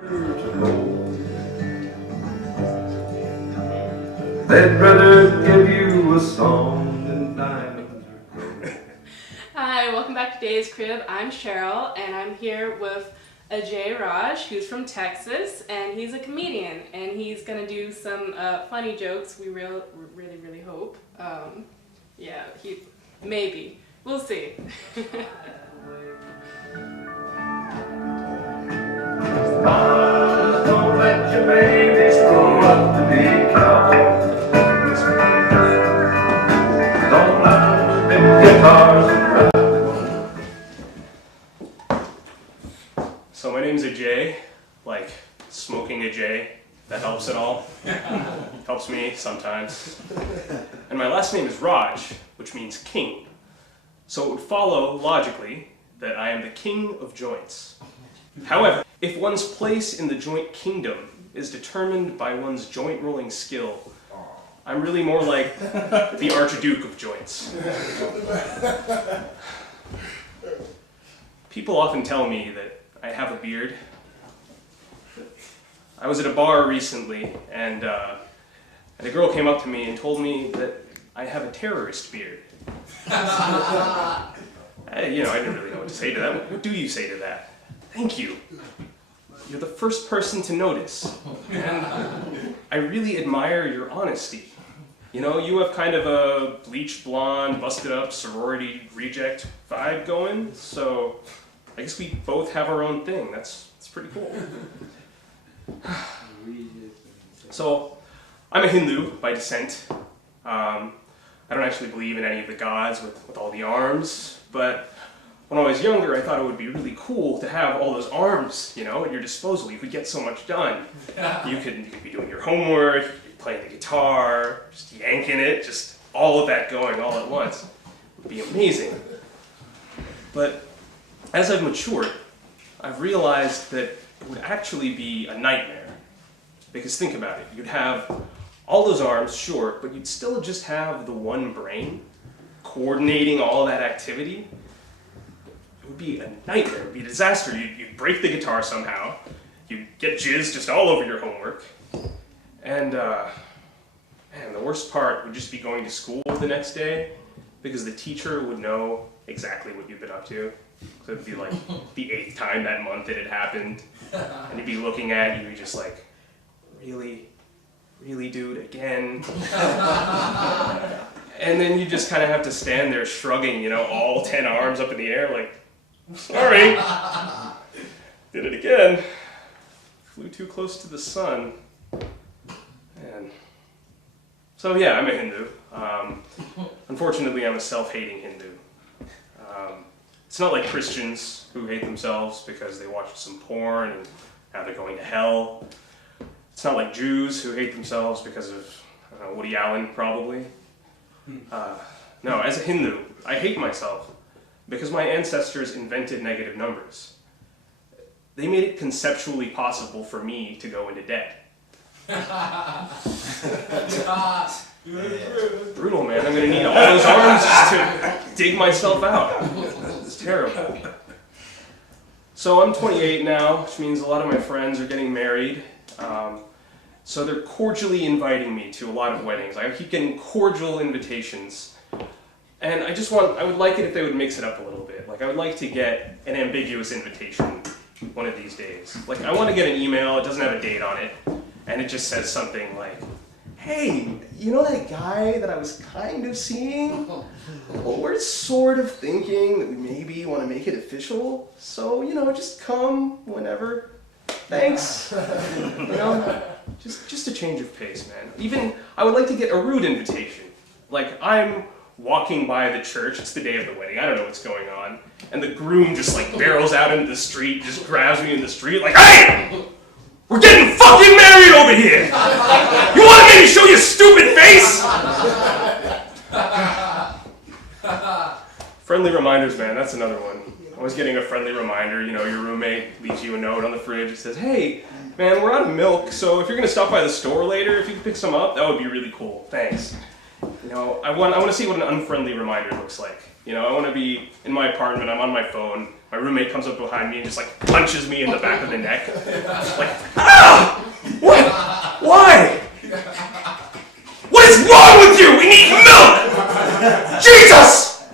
They'd rather give you a song than diamonds. Hi, welcome back to Dave's Crib. I'm Cheryl, and I'm here with Ajai Raj, who's from Texas, and he's a comedian, and he's gonna do some funny jokes. We really hope. Yeah, maybe. We'll see. Don't let your babies grow up to be cowboys. Don't learn to pick guitars and rap. So my name's Ajay, like smoking a J. That helps at all. Helps me sometimes. And my last name is Raj, which means king. So it would follow, logically, that I am the king of joints. However, if one's place in the joint kingdom is determined by one's joint rolling skill, I'm really more like the Archduke of joints. People often tell me that I have a beard. I was at a bar recently, and a girl came up to me and told me that I have a terrorist beard. I didn't really know what to say to that. What do you say to that? Thank you. You're the first person to notice. And I really admire your honesty. You know, you have kind of a bleached blonde, busted up sorority reject vibe going, so I guess we both have our own thing. That's pretty cool. So, I'm a Hindu by descent. I don't actually believe in any of the gods with all the arms, but when I was younger, I thought it would be really cool to have all those arms, at your disposal. You could get so much done. You could be doing your homework, you could be playing the guitar, just yanking it, just all of that going all at once. It would be amazing. But as I've matured, I've realized that it would actually be a nightmare. Because think about it, you'd have all those arms, sure, but you'd still just have the one brain coordinating all that activity. It would be a nightmare, it would be a disaster. You'd break the guitar somehow, you'd get jizz just all over your homework, and man, the worst part would just be going to school the next day, because the teacher would know exactly what you've been up to. So it'd be like the 8th time that month that it happened, and he'd be looking at you just like, really, dude, again? And then you just kind of have to stand there shrugging, all 10 arms up in the air like, sorry, did it again. Flew too close to the sun. And so yeah, I'm a Hindu. Unfortunately, I'm a self-hating Hindu. It's not like Christians who hate themselves because they watched some porn and now they're going to hell. It's not like Jews who hate themselves because of Woody Allen, probably. No, as a Hindu, I hate myself because my ancestors invented negative numbers. They made it conceptually possible for me to go into debt. Brutal, man. I'm going to need all those arms just to dig myself out. It's terrible. So I'm 28 now, which means a lot of my friends are getting married. So they're cordially inviting me to a lot of weddings. I keep getting cordial invitations. And I would like it if they would mix it up a little bit. Like, I would like to get an ambiguous invitation one of these days. Like, I want to get an email, it doesn't have a date on it, and it just says something like, hey, you know that guy that I was kind of seeing? Well, we're sort of thinking that we maybe want to make it official, so, just come whenever. Thanks. Just a change of pace, man. Even, I would like to get a rude invitation. Like, I'm walking by the church, it's the day of the wedding, I don't know what's going on, and the groom just barrels out into the street, just grabs me in the street, like, hey! We're getting fucking married over here! You want me to show your stupid face? Friendly reminders, man, that's another one. Always getting a friendly reminder, your roommate leaves you a note on the fridge, it says, hey, man, we're out of milk, so if you're gonna stop by the store later, if you could pick some up, that would be really cool, thanks. I want to see what an unfriendly reminder looks like. You know, I want to be in my apartment, I'm on my phone, my roommate comes up behind me and just like punches me in the back of the neck. Like, ah! What? Why? What is wrong with you? We need milk! Jesus!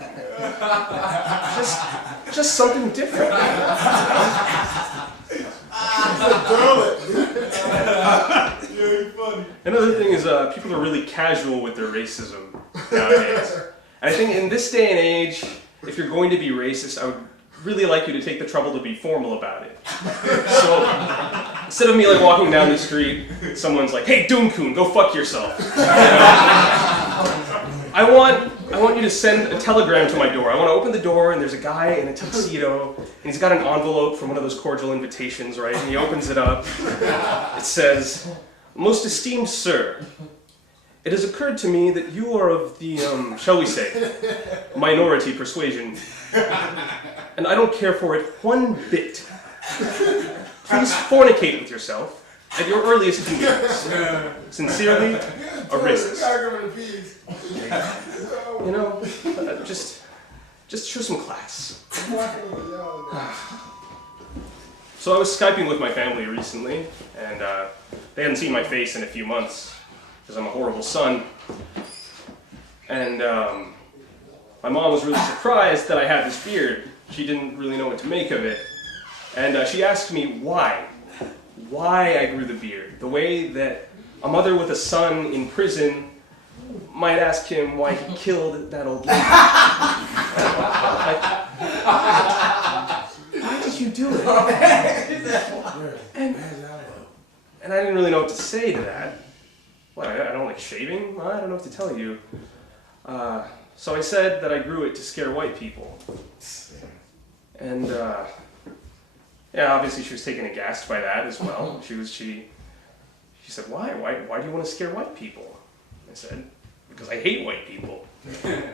Just something different. Another thing is people are really casual with their racism nowadays. And I think in this day and age, if you're going to be racist, I would really like you to take the trouble to be formal about it. So instead of me like walking down the street, someone's like, "Hey, Doomcoon, go fuck yourself." You know? I want you to send a telegram to my door. I want to open the door and there's a guy in a tuxedo and he's got an envelope from one of those cordial invitations, right? And he opens it up. It says, "Most esteemed sir, it has occurred to me that you are of the, shall we say, minority persuasion, and I don't care for it one bit. Please fornicate with yourself at your earliest convenience. Sincerely, a racist." You know, just show some class. So I was Skyping with my family recently, and they hadn't seen my face in a few months, because I'm a horrible son. And my mom was really surprised that I had this beard. She didn't really know what to make of it. And she asked me why I grew the beard. The way that a mother with a son in prison might ask him why he killed that old lady. Why did you do it? And I didn't really know what to say to that. What, I don't like shaving? Well, I don't know what to tell you. So I said that I grew it to scare white people. And yeah, obviously she was taken aghast by that as well. She said, why do you want to scare white people? I said, because I hate white people. And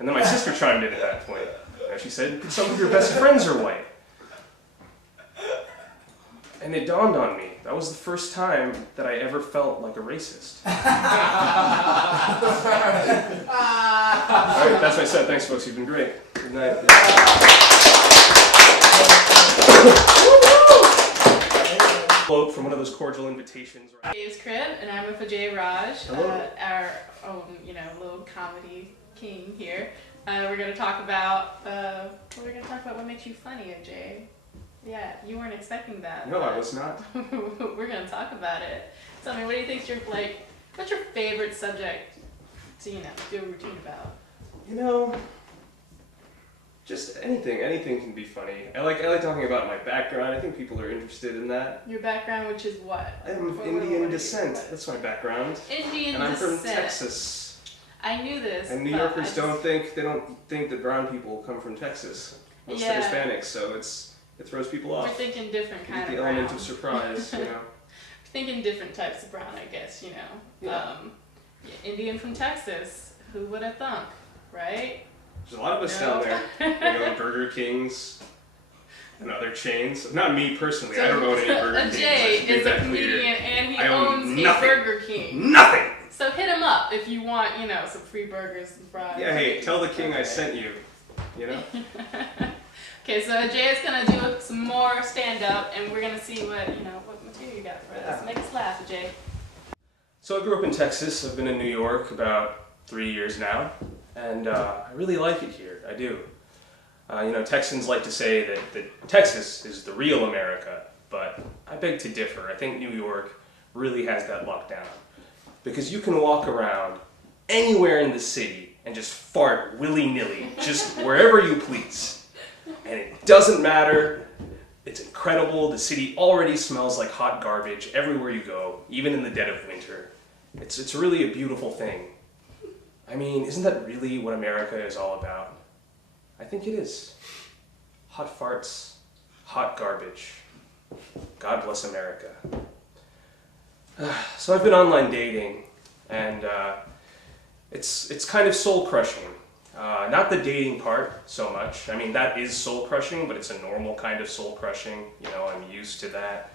then my sister chimed in at that point. She said, some of your best friends are white. And it dawned on me, that was the first time that I ever felt like a racist. Alright, that's my set. Thanks folks, you've been great. Good night. From one of those cordial invitations. Dave's Crib, and I'm with Ajai Raj, our own, little comedy king here. We're going to talk about, what makes you funny, Ajay. Yeah, you weren't expecting that. No, I was not. We're going to talk about it. Tell me, what do you think what's your favorite subject to, do a routine about? Just anything can be funny. I like talking about my background. I think people are interested in that. Your background, which is what? I'm of Indian descent. That's my background. Indian descent. And I'm from Texas. I knew this. And New Yorkers don't think that brown people come from Texas. Most are Hispanics, so it throws people off. We're thinking different kind of the brown. element of surprise, Thinking different types of brown, I guess, Yeah. Indian from Texas. Who would have thunk, right? There's a lot of us down there. We go to Burger Kings and other chains. Not me personally. I don't own any Burger Kings. Ajay is a comedian and he owns a Burger King. Nothing! So hit him up if you want, some free burgers and fries. Yeah, hey, tell the king I sent you. Okay, so Ajay is gonna do some more stand-up, and we're gonna see what material you got for us. Make us laugh, Ajay. So I grew up in Texas. I've been in New York about 3 years now, and I really like it here. I do. Texans like to say that Texas is the real America, but I beg to differ. I think New York really has that locked down. Because you can walk around anywhere in the city and just fart willy-nilly, just wherever you please. And it doesn't matter. It's incredible. The city already smells like hot garbage everywhere you go, even in the dead of winter. It's really a beautiful thing. I mean, isn't that really what America is all about? I think it is. Hot farts, hot garbage. God bless America. So I've been online dating, and it's kind of soul-crushing. Not the dating part so much. I mean, that is soul-crushing, but it's a normal kind of soul-crushing. I'm used to that.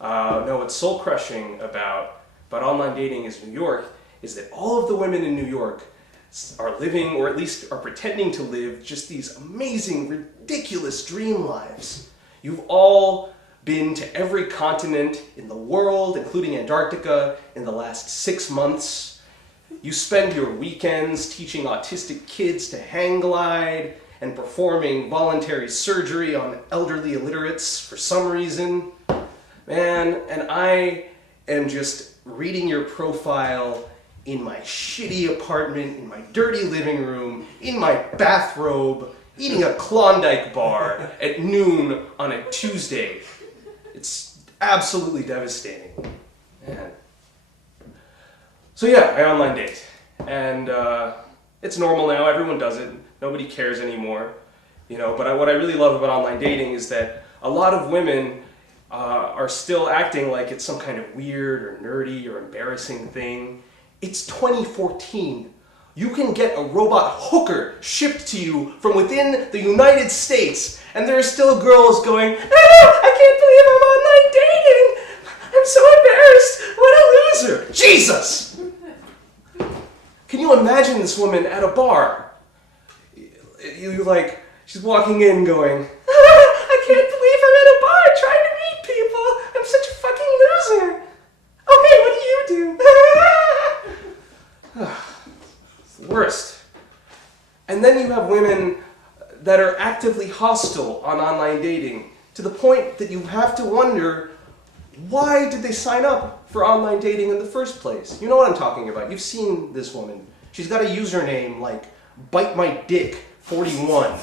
No, what's soul-crushing about online dating in New York is that all of the women in New York are living, or at least are pretending to live, just these amazing, ridiculous dream lives. You've all been to every continent in the world, including Antarctica, in the last 6 months. You spend your weekends teaching autistic kids to hang glide and performing voluntary surgery on elderly illiterates for some reason. Man, and I am just reading your profile in my shitty apartment, in my dirty living room, in my bathrobe, eating a Klondike bar at noon on a Tuesday. It's absolutely devastating. Man. So yeah, I online date. And it's normal now, everyone does it. Nobody cares anymore. You know, but what I really love about online dating is that a lot of women are still acting like it's some kind of weird or nerdy or embarrassing thing. It's 2014. You can get a robot hooker shipped to you from within the United States, and there are still girls going, I can't believe I'm online dating! I'm so embarrassed! What a loser! Jesus! Can you imagine this woman at a bar? She's walking in going, I can't believe I'm at a bar trying to meet people! I'm such a fucking loser! Oh hey, what do you do? It's the worst. And then you have women that are actively hostile on online dating, to the point that you have to wonder, why did they sign up for online dating in the first place? You know what I'm talking about. You've seen this woman. She's got a username like Bite My Dick 41,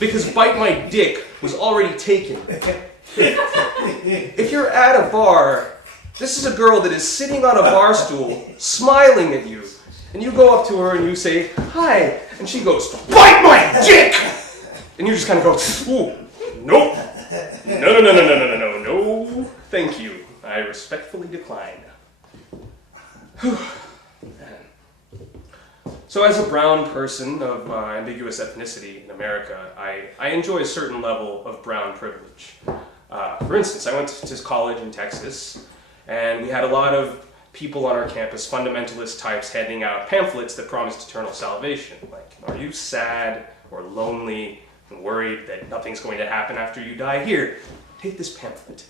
because Bite My Dick was already taken. If you're at a bar, this is a girl that is sitting on a bar stool, smiling at you, and you go up to her and you say, hi, and she goes, bite my dick! And you just kind of go, ooh, nope. No, thank you. I respectfully decline. So as a brown person of ambiguous ethnicity in America, I enjoy a certain level of brown privilege. For instance, I went to college in Texas, and we had a lot of people on our campus, fundamentalist types, handing out pamphlets that promised eternal salvation. Like, are you sad or lonely and worried that nothing's going to happen after you die? Here, take this pamphlet,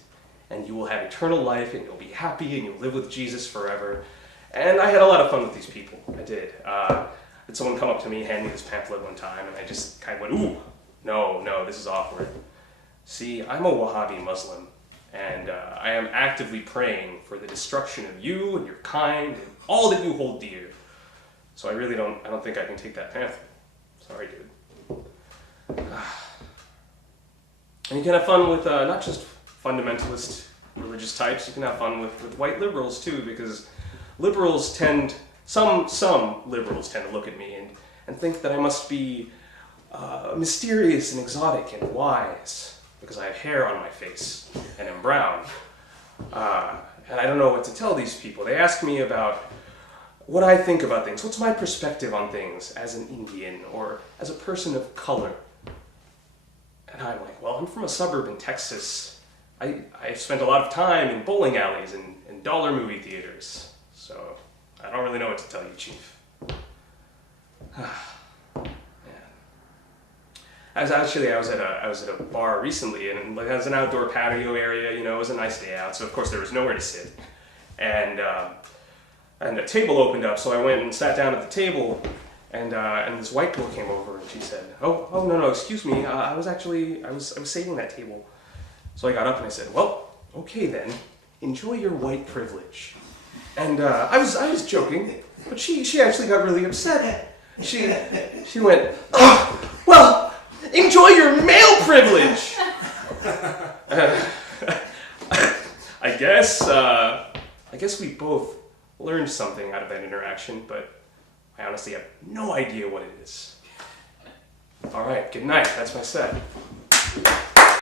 and you will have eternal life, and you'll be happy, and you'll live with Jesus forever. And I had a lot of fun with these people. I did. I had someone come up to me, hand me this pamphlet one time, and I just kind of went, ooh, no, this is awkward. See, I'm a Wahhabi Muslim, and I am actively praying for the destruction of you and your kind and all that you hold dear. So I don't think I can take that pamphlet. Sorry, dude. And you can have fun with not just fundamentalist religious types, you can have fun with white liberals too, because liberals some liberals tend to look at me and think that I must be mysterious and exotic and wise, because I have hair on my face and am brown. And I don't know what to tell these people. They ask me about what I think about things. What's my perspective on things as an Indian or as a person of color? And I'm like, well, I'm from a suburb in Texas. I've spent a lot of time in bowling alleys and dollar movie theaters. So I don't really know what to tell you, Chief. I was at a bar recently, and it has an outdoor patio area. You know, it was a nice day out, so of course there was nowhere to sit, and a table opened up. So I went and sat down at the table, and this white girl came over, and she said, "Oh no, excuse me, I was saving that table." So I got up and I said, "Well, okay then, enjoy your white privilege." And I was joking, but she actually got really upset. She went, "Oh, well, enjoy your male privilege." I guess we both learned something out of that interaction, but I honestly have no idea what it is. All right, good night. That's my set.